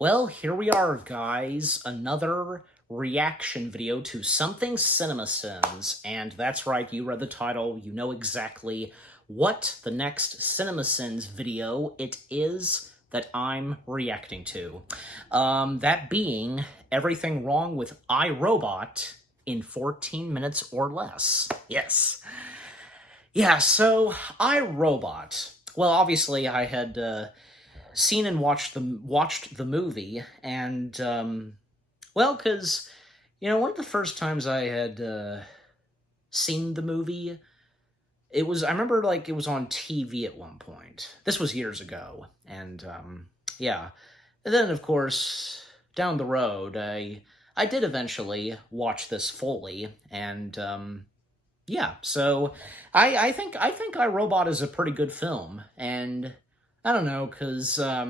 Well, here we are, guys. Another reaction video to Something CinemaSins. And that's right, you read the title. You know exactly what the next CinemaSins video it is that I'm reacting to. That being Everything Wrong with iRobot in 14 minutes or less. Yes. Yeah, so iRobot. Well, obviously I had seen and watched the movie, and well, because one of the first times I had seen the movie, I remember like it was on TV at one point. This was years ago, and yeah, and then of course down the road I did eventually watch this fully, and yeah, so I think I, Robot is a pretty good film, and I don't know, because I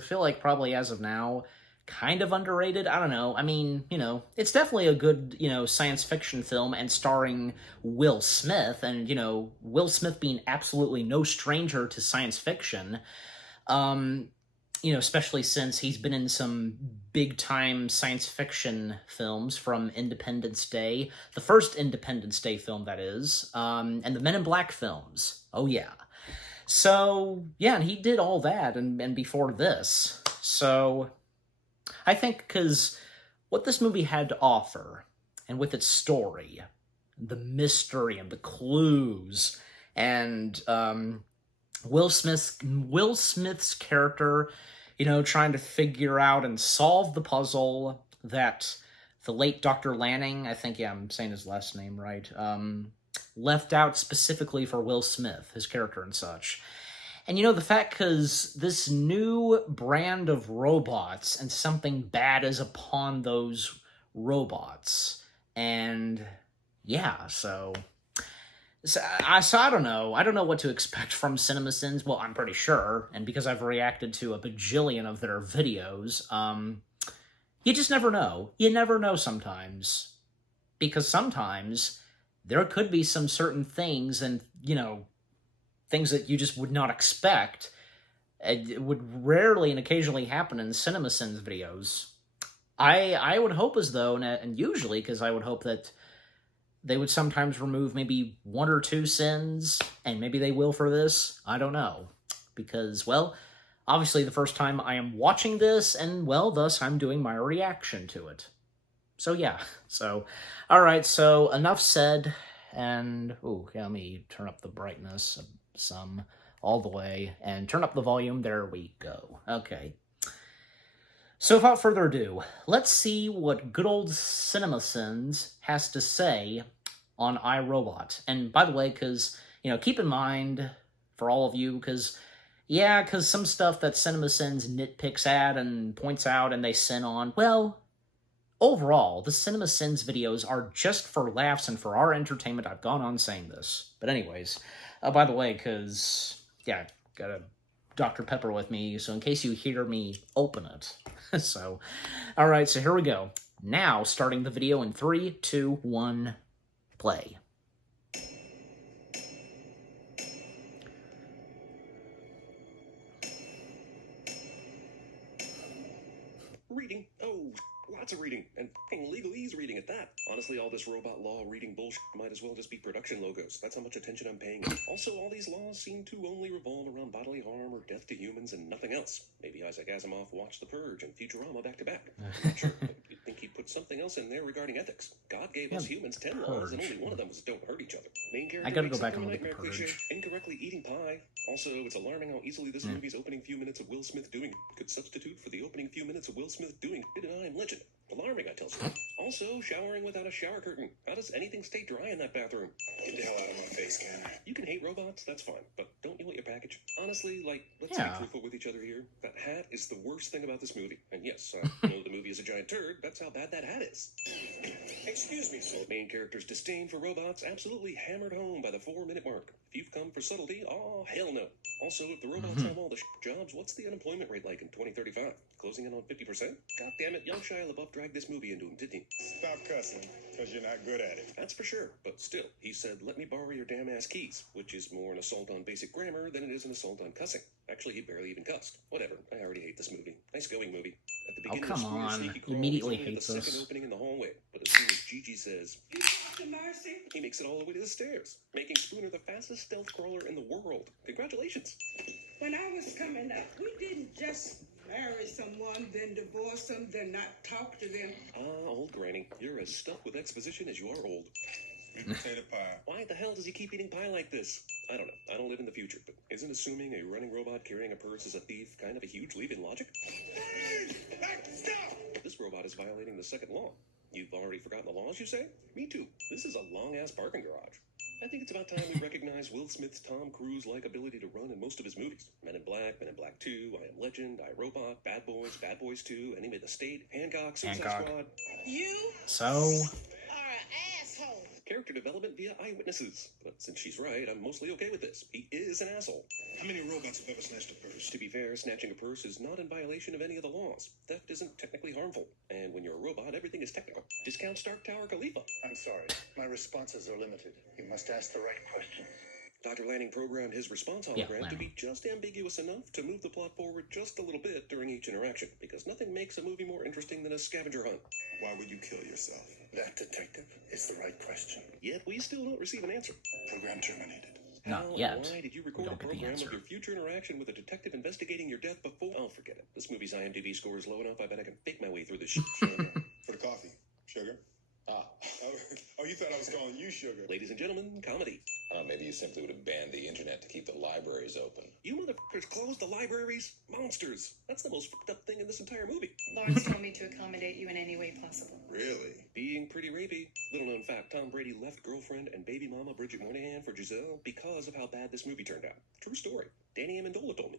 feel like probably as of now, kind of underrated. I don't know. I mean, it's definitely a good, science fiction film and starring Will Smith, and, Will Smith being absolutely no stranger to science fiction. Especially since he's been in some big-time science fiction films, from Independence Day, the first Independence Day film, that is, and the Men in Black films. Oh, yeah. So, yeah, and he did all that, and before this. So, I think because what this movie had to offer, and with its story, the mystery and the clues, and Will Smith's character, trying to figure out and solve the puzzle that the late Dr. Lanning, I think, yeah, I'm saying his last name right, left out specifically for Will Smith, his character and such. And the fact, because this new brand of robots and something bad is upon those robots. And yeah, so I don't know. I don't know what to expect from CinemaSins. Well, I'm pretty sure, and because I've reacted to a bajillion of their videos, you just never know. You never know sometimes. Because sometimes there could be some certain things, and, things that you just would not expect. It would rarely and occasionally happen in CinemaSins videos. I would hope as though, and usually, because I would hope that they would sometimes remove maybe one or two sins, and maybe they will for this. I don't know. Because, well, obviously the first time I am watching this, and, well, thus I'm doing my reaction to it. So, yeah. So, alright, so enough said, and, ooh, yeah, let me turn up the brightness some, all the way, and turn up the volume. There we go. Okay. So without further ado, let's see what good old CinemaSins has to say on iRobot. And by the way, because, keep in mind, for all of you, because some stuff that CinemaSins nitpicks at and points out and they sin on, well, overall, the CinemaSins videos are just for laughs and for our entertainment. I've gone on saying this. But anyways, by the way, because, yeah, got a Dr. Pepper with me, so in case you hear me open it. So, alright, so here we go. Now, starting the video in 3, 2, 1, play. Reading? Oh, lots of reading, and f***ing legalese reading at that. Honestly, all this robot law reading bullshit might as well just be production logos. That's how much attention I'm paying it. Also, all these laws seem to only revolve around bodily harm or death to humans and nothing else. Maybe Isaac Asimov watched The Purge and Futurama back to back. Not sure, but you'd think he'd put something else in there regarding ethics. God gave us humans 10 laws, and only one of them was don't hurt each other. Main character, I gotta go back and look at The Purge. Cliche, incorrectly eating pie. Also, it's alarming how easily this movie's opening few minutes of Will Smith doing it could substitute for the opening few minutes of Will Smith doing it in I Am Legend. Alarming, I tell you. Also, showering without a shower curtain. How does anything stay dry in that bathroom? Get the hell out of my face, Ken. You can hate robots, that's fine, but don't you want your package? Honestly, let's be truthful with each other here. That hat is the worst thing about this movie. And yes, I know the movie is a giant turd, that's how bad that hat is. Excuse me, sir. The main character's disdain for robots absolutely hammered home by the 4-minute mark. If you've come for subtlety, oh, hell no. Also, if the robots have all the jobs, what's the unemployment rate like in 2035? Closing in on 50%? God damn it, young Shia LaBeouf dragged this movie into him, didn't he? Stop cussing, because you're not good at it. That's for sure, but still, he said, let me borrow your damn ass keys, which is more an assault on basic grammar than it is an assault on cussing. Actually, he barely even cussed. Whatever, I already hate this movie. Nice going, movie. At the beginning come of Spooner's on. Sneaky Crawl, Immediately he's only hate at the this. second opening in the hallway, but as soon as Gigi says, You talk to Mercy? he makes it all the way to the stairs, making Spooner the fastest stealth crawler in the world. Congratulations. When I was coming up, we didn't just marry someone, then divorce them, then not talk to them. Ah, old granny, you're as stuck with exposition as you are old. Sweet potato pie. Why the hell does he keep eating pie like this? I don't know. I don't live in the future, but isn't assuming a running robot carrying a purse is a thief kind of a huge leap in logic? Stop! This robot is violating the second law. You've already forgotten the laws, you say? Me too. This is a long-ass parking garage. I think it's about time we recognize Will Smith's Tom Cruise-like ability to run in most of his movies. Men in Black 2, I Am Legend, I, Robot, Bad Boys 2, Enemy of the State, Hancock, Suicide Hancock. Squad. You So, are an asshole. Character development via eyewitnesses. But since she's right, I'm mostly okay with this. He is an asshole. How many robots have ever snatched a purse? To be fair, snatching a purse is not in violation of any of the laws. Theft isn't technically harmful. And when you're a robot, everything is technical. Discount Stark Tower Khalifa. I'm sorry. My responses are limited. You must ask the right questions. Dr. Lanning programmed his response Yeah, hologram to Lanning. be just ambiguous enough to move the plot forward just a little bit during each interaction, because nothing makes a movie more interesting than a scavenger hunt. Why would you kill yourself? That, detective, is the right question. Yet we still don't receive an answer. Program terminated. not How and yet. Why did you record a don't get the program answer. of your future interaction with a detective investigating your death before? Oh, forget it. This movie's IMDb score is low enough. I bet I can fake my way through this shit. Sugar. For the coffee. Sugar? Oh, you thought I was calling you sugar. Ladies and gentlemen, comedy. Maybe you simply would have banned the internet to keep the libraries open. You motherfuckers closed the libraries? Monsters. That's the most fucked up thing in this entire movie. Lawrence told me to accommodate you in any way possible. Really? Being pretty rapey. Little known fact, Tom Brady left girlfriend and baby mama Bridget Moynihan for Giselle because of how bad this movie turned out. True story. Danny Amendola told me.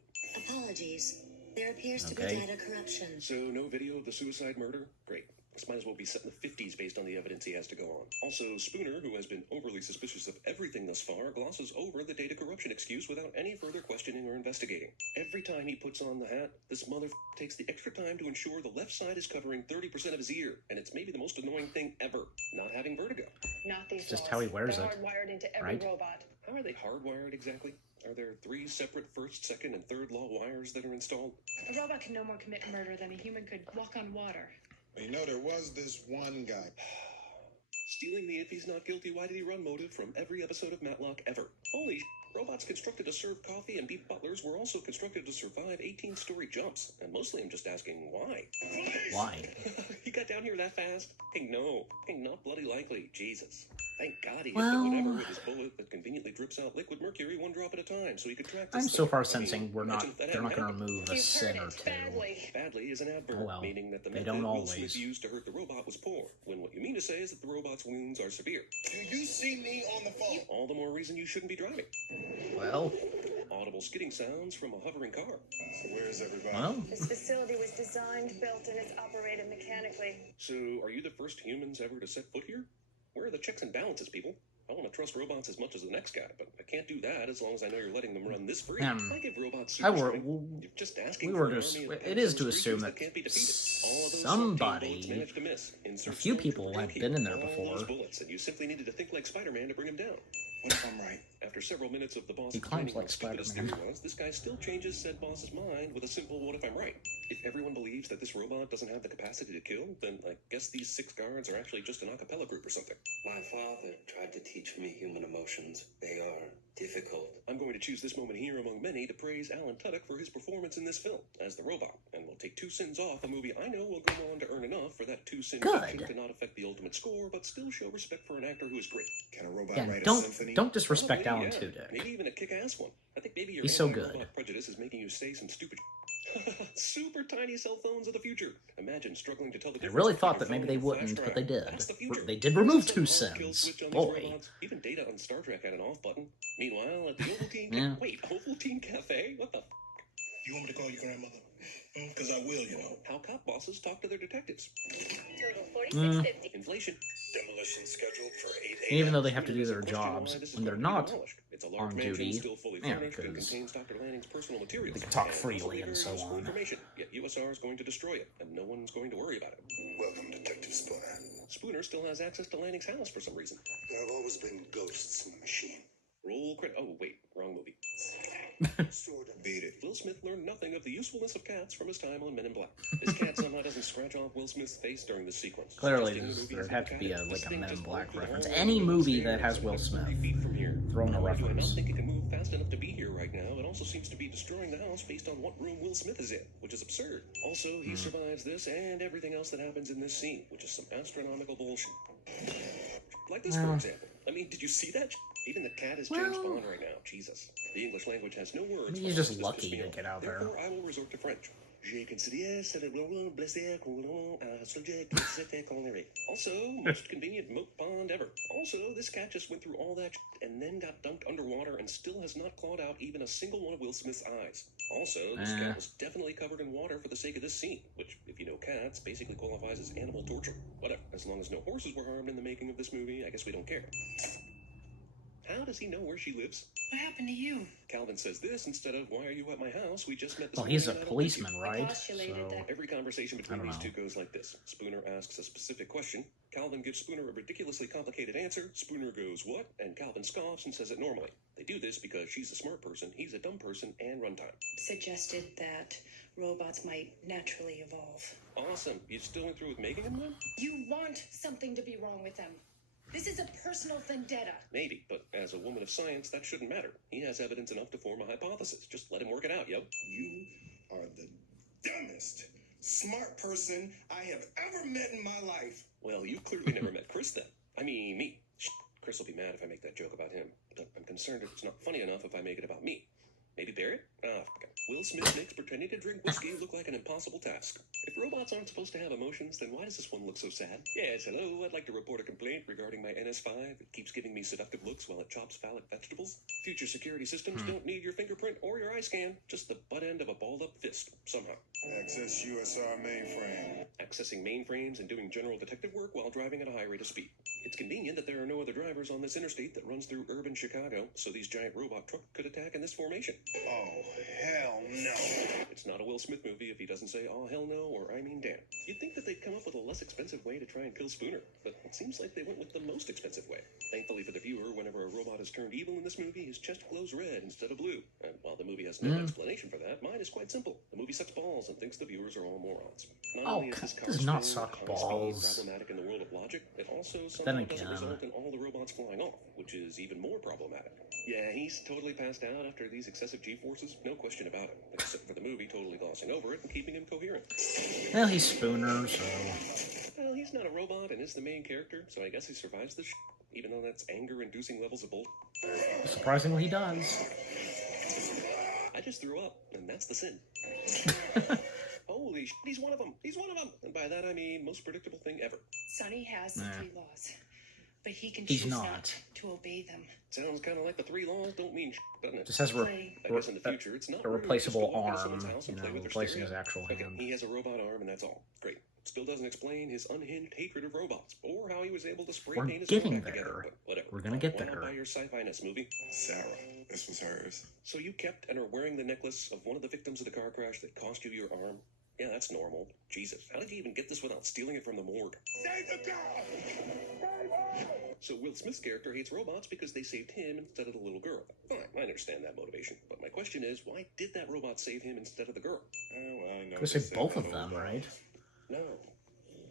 Apologies. There appears to Okay. be data corruption. So no video of the suicide murder? Great. This might as well be set in the 50s based on the evidence he has to go on. Also, Spooner, who has been overly suspicious of everything thus far, glosses over the data corruption excuse without any further questioning or investigating. Every time he puts on the hat, this mother takes the extra time to ensure the left side is covering 30% of his ear, and it's maybe the most annoying thing ever, not having vertigo. Not these It's just laws. how he wears They're it, hardwired into every right? robot. How are they hardwired exactly? Are there 3 separate first, second, and third law wires that are installed? A robot can no more commit murder than a human could walk on water. Well, you know, there was this one guy. Stealing the if he's not guilty, why did he run motive from every episode of Matlock ever? Holy robots constructed to serve coffee and beef butlers were also constructed to survive 18-story jumps. And mostly I'm just asking, why? Why? He got down here that fast? Hey, no. Hey, not bloody likely. Jesus. Thank God he hit Well- the whatever with his bullet that conveniently drips out liquid mercury 1 drop at a time so he could track this I'm so thing. far I mean, sensing they're not imagine if that going to hadn't remove a You've sin heard or it. two. Badly. Badly is an adverb, Oh, well. meaning that the They method don't Will Smith always. used to hurt the robot was poor, when what you mean to say is that the robot's wounds are severe. Do you see me on the phone? All the more reason you shouldn't be driving. Well, Audible skidding sounds from a hovering car. So where's everybody? well, This facility was designed, built, and it's operated mechanically. So, are you the first humans ever to set foot here? Where are the checks and balances, people? I want to trust robots as much as the next guy, but I can't do that as long as I know you're letting them run this free. I give robots I super were, strength. You're just asking we for were an just, army of it is to peasants assume that can't be defeated. All of those somebody, bullets managed to miss. Insert a few stormtrooper people have Drake been in there all before. those bullets, and you simply needed to think like Spider-Man to bring him down. What if I'm right? After several minutes of the boss He climbs explaining like how stupid his Spider-Man. theory was, this guy still changes said boss's mind with a simple "what if I'm right?" If everyone believes that this robot doesn't have the capacity to kill, then I guess these 6 guards are actually just an a cappella group or something. My father tried to teach me human emotions. They are difficult. I'm going to choose this moment here among many to praise Alan Tudyk for his performance in this film as the robot, and we'll take 2 sins off, a movie I know will go on to earn enough for that 2-sin Good. deduction to not affect the ultimate score, but still show respect for an actor who is great. Can a robot yeah, write a symphony? don't disrespect Probably, Alan yeah. Tudyk. Maybe even a kick-ass one. I think maybe your He's so anti-robot good. prejudice is making you say some stupid super tiny cell phones of the future. Imagine struggling to tell the I difference really between thought your that maybe phone they and a wouldn't, flash but they drive. did. That's the future. They did remove There's 2 an on-kill sins. switch on these Boy. robots. Even Data on Star Trek had an off button. Meanwhile, at the Ovaltine Yeah. Wait, Ovaltine Cafe? What the You want me to call your grandmother? Because I will, you know. How cop bosses talk to their detectives. Total 4650. Inflation. Demolition scheduled for 8 And even though they have to Spooner do doesn't their question why jobs this is when they're going to be not demolished. It's a large on mansion, duty, still fully yeah, furnished, and because contains Dr. Lanning's personal materials. they can talk And freely possibly and very so useful on. information. Yet USR is going to destroy it, and no one's going to worry about it. Welcome, Detective Spooner. Spooner still has access to Lanning's house for some reason. There have always been ghosts in the machine. Roll credit. Oh, wait, wrong movie. Sort of. Beat it. Will Smith learned nothing of the usefulness of cats from his time on Men in Black. His cat somehow doesn't scratch off Will Smith's face during this sequence. Clearly, Suggesting the movie there is had to cat. be a This like a thing Men in just Black went through the reference. whole Any thing movie upstairs that has and Will about Smith, 30 feet from here. throw in a Not only do I not reference. think it can move fast enough to be here right now, it also seems to be destroying the house based on what room Will Smith is in, which is absurd. Also, he survives this and everything else that happens in this scene, which is some astronomical bullshit. Like this, for Well. example. I mean, did you see that? Even the cat is James Well. Bond right now. Jesus. The English language has no words. He's for just this lucky piss me to off. get out there. Therefore, I will resort to French. Also, most convenient moat pond ever. Also, this cat just went through all that and then got dumped underwater and still has not clawed out even a single one of Will Smith's eyes. Also, this cat was definitely covered in water for the sake of this scene, which, if you know cats, basically qualifies as animal torture. Whatever. As long as no horses were harmed in the making of this movie, I guess we don't care. How does he know where she lives? What happened to you? Calvin says this instead of, why are you at my house? We just met this Well, he's a morning and I don't like you." policeman, right? Postulated So that- Every conversation between I don't these know. two goes like this. Spooner asks a specific question. Calvin gives Spooner a ridiculously complicated answer. Spooner goes, what? And Calvin scoffs and says it normally. They do this because she's a smart person, he's a dumb person, and runtime. Suggested that robots might naturally evolve. Awesome. You still went through with making him then? You want something to be wrong with them. This is a personal vendetta. Maybe, but as a woman of science, that shouldn't matter. He has evidence enough to form a hypothesis. Just let him work it out, yo. You are the dumbest, smart person I have ever met in my life. Well, you clearly never met Chris then. I mean, me. Chris will be mad if I make that joke about him. But I'm concerned it's not funny enough if I make it about me. Maybe Barrett? Ah, fuck it. Will Smith makes pretending to drink whiskey look like an impossible task. If robots aren't supposed to have emotions, then why does this one look so sad? Yes, hello, I'd like to report a complaint regarding my NS5. It keeps giving me seductive looks while it chops phallic vegetables. Future security systems don't need your fingerprint or your eye scan, just the butt end of a balled-up fist, somehow. Access USR mainframe. Accessing mainframes and doing general detective work while driving at a high rate of speed. It's convenient that there are no other drivers on this interstate that runs through urban Chicago, so these giant robot trucks could attack in this formation. Oh, hell no. It's not a Will Smith movie if he doesn't say, oh, hell no, or I mean damn. You'd think that they'd come up with a less expensive way to try and kill Spooner, but it seems like they went with the most expensive way. Thankfully for the viewer, whenever a robot is turned evil in this movie, his chest glows red instead of blue. And while the movie has no explanation for that, mine is quite simple. The movie sucks balls and thinks the viewers are all morons. Not Oh, only is this does car's not film, suck high speed, balls. problematic in the world of logic, it also Then somehow doesn't again. result in all the robots flying off, which is even more problematic. Yeah, he's totally passed out after these excessive G-forces, no question about it, except for the movie totally glossing over it and keeping him coherent. well, he's Spooner, so Well, he's not a robot and is the main character, so I guess he survives this even though that's anger-inducing levels of bull. surprisingly he does. I just threw up, and that's the sin. Holy shit, he's one of them! He's one of them! And by that I mean most predictable thing ever. Sonny has the three laws, but he can He's choose not. to obey them. Sounds kind of like the three laws don't mean shit, doesn't it? Just has Play. I guess in the future, it's not a rude replaceable just to walk into arm, someone's house and you play know, with their replacing his stereo. actual Okay, hand. he has a robot arm, and that's all. Great. Still doesn't explain his unhinged hatred of robots, or how he was able to spray We're paint his getting arm back there. together. But whatever. We're gonna get Why there. not buy your sci-fi-ness movie? Sarah, this was hers. So you kept and are wearing the necklace of one of the victims of the car crash that cost you your arm? Yeah, that's normal. Jesus, how did you even get this without stealing it from the morgue? Save the girl! So Will Smith's character hates robots because they saved him instead of the little girl. Fine, I understand that motivation. But my question is, why did that robot save him instead of the girl? Well, I know. Could say both of them, right? No,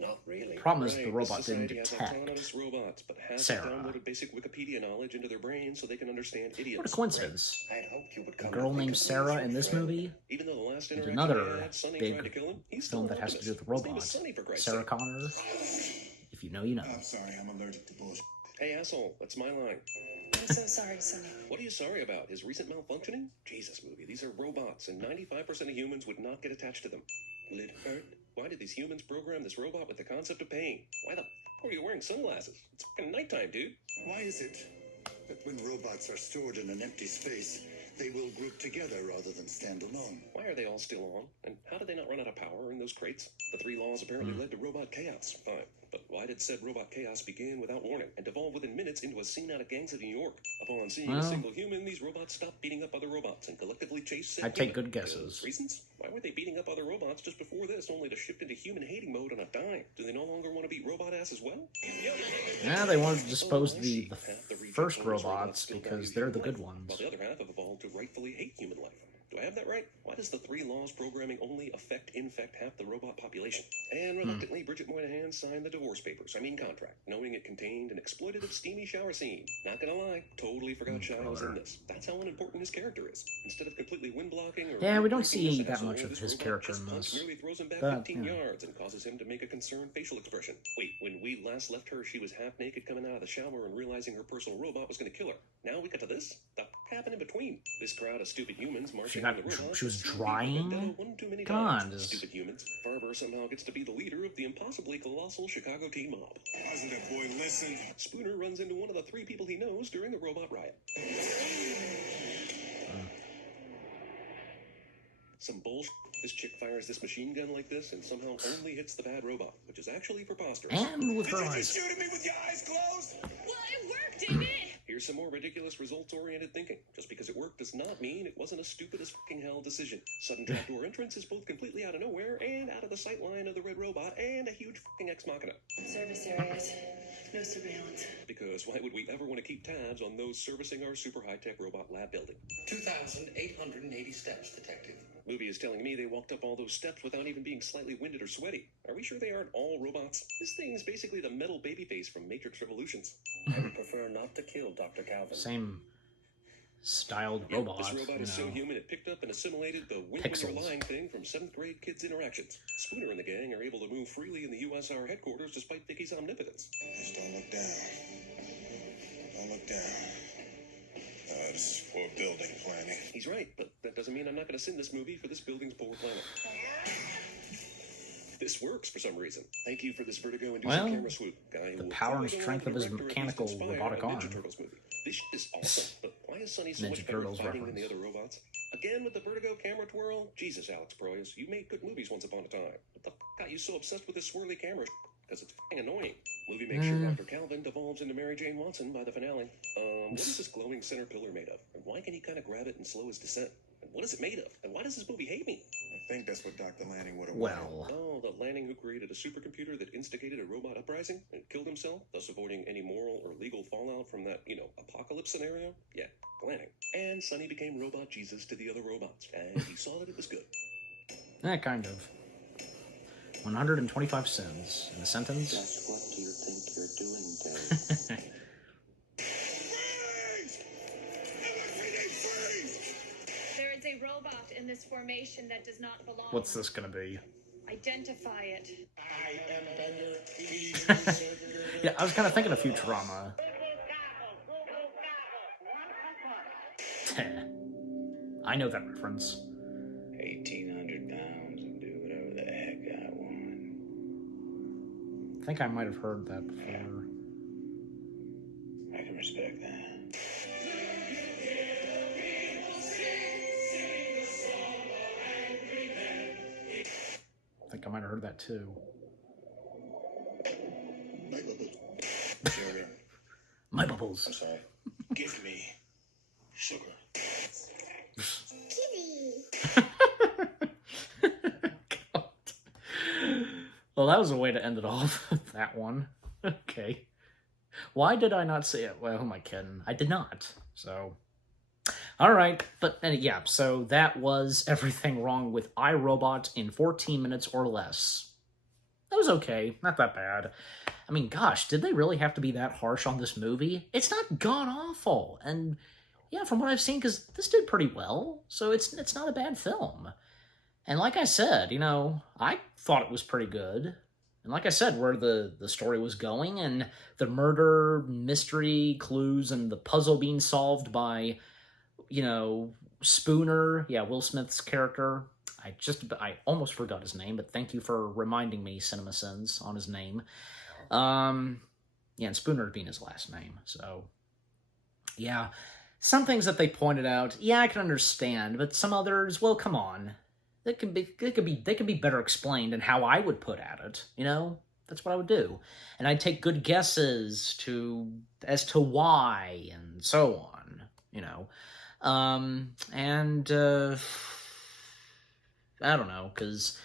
not really. Problem is the Right, robot this didn't society has detect autonomous robots, but has Sarah. downloaded basic Wikipedia knowledge into their brains so they can understand idiots. What a coincidence. I'd hoped you would A come girl and think named of me as Sarah your in this friend. movie, Even though the last and interaction another they had, Sonny big tried to kill him, he's film still that has to do with Optimus. His name is robots. Sonny, for Christ's Sarah sake. Connor. If you know, you know. I'm sorry, I'm allergic to bullshit. Hey, asshole, that's my line. I'm so sorry, Sonny. What are you sorry about? His recent malfunctioning? Jesus, movie. These are robots, and 95% of humans would not get attached to them. Will it hurt? Why did these humans program this robot with the concept of pain? Why the f*** are you wearing sunglasses? It's fucking nighttime, dude. Why is it that when robots are stored in an empty space, they will group together rather than stand alone? Why are they all still on? And how did they not run out out of power in those crates? The 3 laws apparently led to robot chaos. Fine. But why did said robot chaos begin without warning and devolve within minutes into a scene out of Gangs of New York? Upon seeing a single human, these robots stopped beating up other robots and collectively chased said I'd take human. good guesses. Reasons? Why were they beating up other robots just before this, only to shift into human-hating mode on a dime? Do they no longer want to beat robot ass as well? Yeah, they wanted to dispose the Half the region first owns robots still because value they're the human good life, ones. while the other half have evolved to rightfully hate human life. Do I have that right? Why does the 3 laws programming only infect half the robot population? And reluctantly, Bridget Moynihan signed the divorce papers, contract, knowing it contained an exploitative steamy shower scene. Not gonna lie, totally forgot Shia was in this. That's how unimportant his character is. Instead of completely wind blocking or Yeah, we don't breaking see this that asshole, much of this his robot character just in punch this. merely throws him back But, 15 yards and causes him to make a concerned facial expression. Wait, when we last left her, she was half naked coming out of the shower and realizing her personal robot was gonna kill her. Now we got to this? The f happened in between? This crowd of stupid humans marching on the robots. She was has seen drying? Vendetta one too many Come on, times. just- Stupid humans. Farber somehow gets to be the leader of the impossibly colossal Chicago teen mob. Wasn't that boy listen? Spooner runs into one of the 3 people he knows during the robot riot. Some bullshit. This chick fires this machine gun like this and somehow only hits the bad robot, which is actually preposterous. And with Did her you eyes. just shoot at me with your eyes closed? Well, it worked, didn't it? Here's some more ridiculous results-oriented thinking. Just because it worked does not mean it wasn't a stupid as fucking hell decision. Sudden trapdoor entrance is both completely out of nowhere and out of the sight line of the red robot and a huge fucking ex machina. Service areas. No surveillance. Because why would we ever want to keep tabs on those servicing our super high-tech robot lab building? 2,880 steps, Detective. Movie is telling me they walked up all those steps without even being slightly winded or sweaty. Are we sure they aren't all robots? This thing's basically the metal babyface from Matrix Revolutions. I would prefer not to kill Dr. Calvin. Same styled robot, This robot is so you know. human it picked up and assimilated the win Pixels. when you're lying thing from 7th grade kids' interactions. Spooner and the gang are able to move freely in the USR headquarters despite Vicky's omnipotence. Just don't look down. Don't look down. This is poor building planning. He's right, but that doesn't mean I'm not going to send this movie for this building's poor planning. This works for some reason. Thank you for this Vertigo-inducing Well, camera swoop. Guy who the will power and probably go strength on of his to direct or at least mechanical inspire robotic a Ninja arm. Turtles movie. This shit is awesome, but why is Sonny so Ninja much better Turtles fighting than the reference. other robots? Again with the Vertigo camera twirl? Jesus, Alex Proyas, you made good movies once upon a time. What the f got you so obsessed with this swirly camera? Because it's f***ing annoying. Movie makes sure Dr. Calvin devolves into Mary Jane Watson by the finale. What is this glowing center pillar made of? And why can he kind of grab it and slow his descent? And what is it made of? And why does this movie hate me? I think that's what Dr. Lanning would have Well, Oh, the Lanning who created a supercomputer that instigated a robot uprising and killed himself, thus avoiding any moral or legal fallout from that, apocalypse scenario? Yeah, Lanning. And Sonny became Robot Jesus to the other robots, and he saw that it was good. that kind of. 125 cents in the sentence. Just what do you think you're doing, Dave? Freeze! LSPD, freeze! There is a robot in this formation that does not belong. What's this gonna be? Identify it. I am Bender. Please. Yeah, I was kind of thinking of Futurama. I know that reference. 1,800 pounds and do whatever the heck I want. I think I might have heard that before. I can respect that. I think I might have heard that too. Sugar. My bubbles. I'm sorry. Give me sugar. God. Well, that was a way to end it off. That one. Okay. Why did I not say it? Well, who am I kidding? I did not. So, all right. But yeah, so that was everything wrong with iRobot in 14 minutes or less. That was okay. Not that bad. I mean, gosh, did they really have to be that harsh on this movie? It's not god-awful. And yeah, from what I've seen, because this did pretty well, so it's not a bad film. And like I said, I thought it was pretty good. And like I said, where the story was going and the murder, mystery, clues, and the puzzle being solved by, Spooner, yeah, Will Smith's character. I almost forgot his name, but thank you for reminding me, CinemaSins, on his name. And Spooner being his last name, so yeah. Some things that they pointed out, yeah, I can understand, but some others, well, come on. they can be better explained in how I would put at it, you know? That's what I would do. And I'd take good guesses as to why and so on, you know. I don't know, because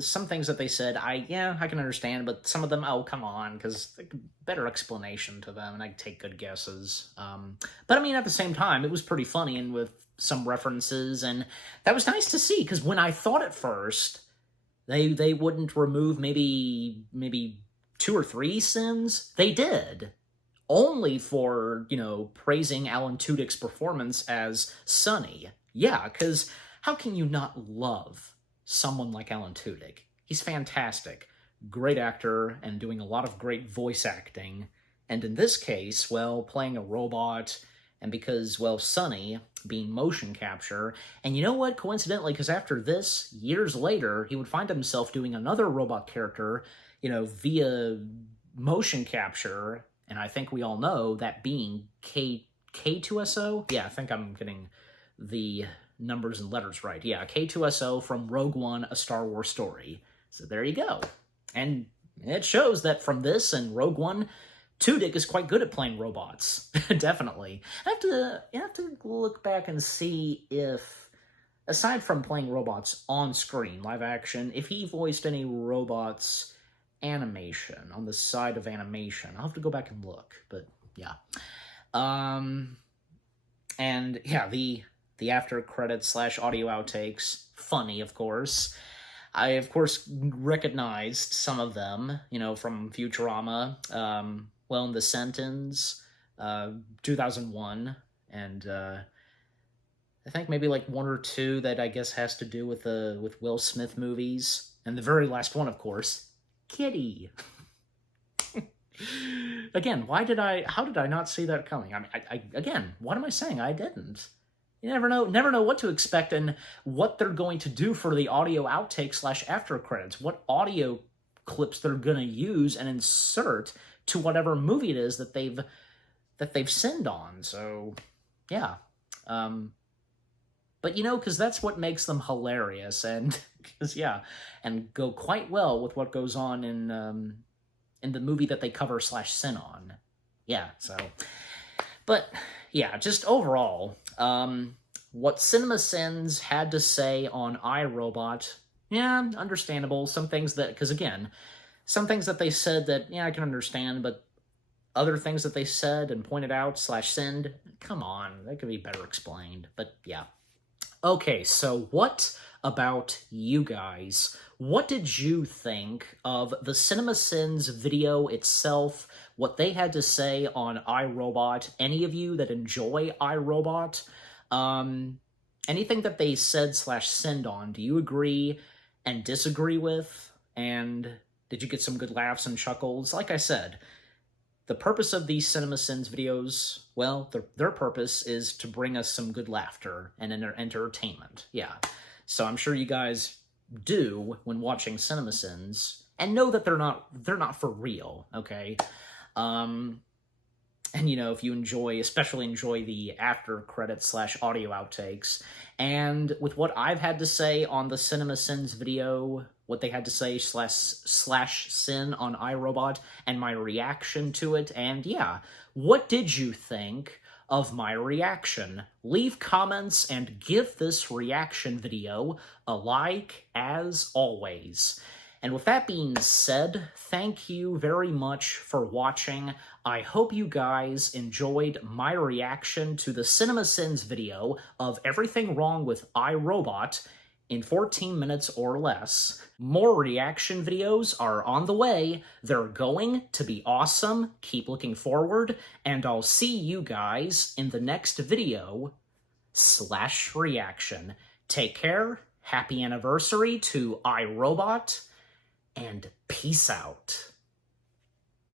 some things that they said, I can understand, but some of them, oh, come on, because better explanation to them, and I'd take good guesses. But I mean, at the same time, it was pretty funny, and with some references, and that was nice to see, because when I thought at first they wouldn't remove maybe 2 or 3 sins, they did. Only for, you know, praising Alan Tudyk's performance as Sonny. Yeah, because how can you not love someone like Alan Tudyk? He's fantastic. Great actor, and doing a lot of great voice acting. And in this case, well, playing a robot, and because, well, Sonny being motion capture. And you know what? Coincidentally, because after this, years later, he would find himself doing another robot character, you know, via motion capture. And I think we all know that being K2SO? Yeah, I think I'm getting the numbers and letters right. Yeah, K2SO from Rogue One, A Star Wars Story. So there you go. And it shows that from this and Rogue One, Tudyk is quite good at playing robots. Definitely. I have to look back and see if, aside from playing robots on screen, live action, if he voiced any robots animation, on the side of animation. I'll have to go back and look, but yeah. And yeah, the after credits / audio outtakes, funny, of course. I, of course, recognized some of them, you know, from Futurama, well, in the Sentence, 2001, and I think maybe like 1 or 2 that I guess has to do with Will Smith movies, and the very last one, of course, Kitty. Again, how did I not see that coming? I mean, again, what am I saying? I didn't. You never know what to expect and what they're going to do for the audio outtake / after credits, what audio clips they're going to use and insert to whatever movie it is that they've signed on. So, yeah. But, you know, because that's what makes them hilarious, and and go quite well with what goes on in the movie that they cover / sin on. Yeah, so. But, yeah, just overall, what CinemaSins had to say on iRobot, yeah, understandable. Some things that, because again, some things that they said that, yeah, I can understand, but other things that they said and pointed out / sinned, come on, that could be better explained. But, yeah. Okay, so what about you guys? What did you think of the CinemaSins video itself, what they had to say on iRobot? Any of you that enjoy iRobot? Anything that they said / sinned on, do you agree and disagree with? And did you get some good laughs and chuckles? Like I said, the purpose of these CinemaSins videos, well, their purpose is to bring us some good laughter and entertainment. Yeah. So I'm sure you guys do when watching CinemaSins, and know that they're not for real, okay? And, you know, if you especially enjoy the after credits / audio outtakes, and with what I've had to say on the CinemaSins video, what they had to say / sin on iRobot, and my reaction to it, and yeah, what did you think of my reaction? Leave comments and give this reaction video a like, as always. And with that being said, thank you very much for watching. I hope you guys enjoyed my reaction to the CinemaSins video of everything wrong with iRobot in 14 minutes or less. More reaction videos are on the way. They're going to be awesome. Keep looking forward, and I'll see you guys in the next video / reaction. Take care, happy anniversary to iRobot, and peace out.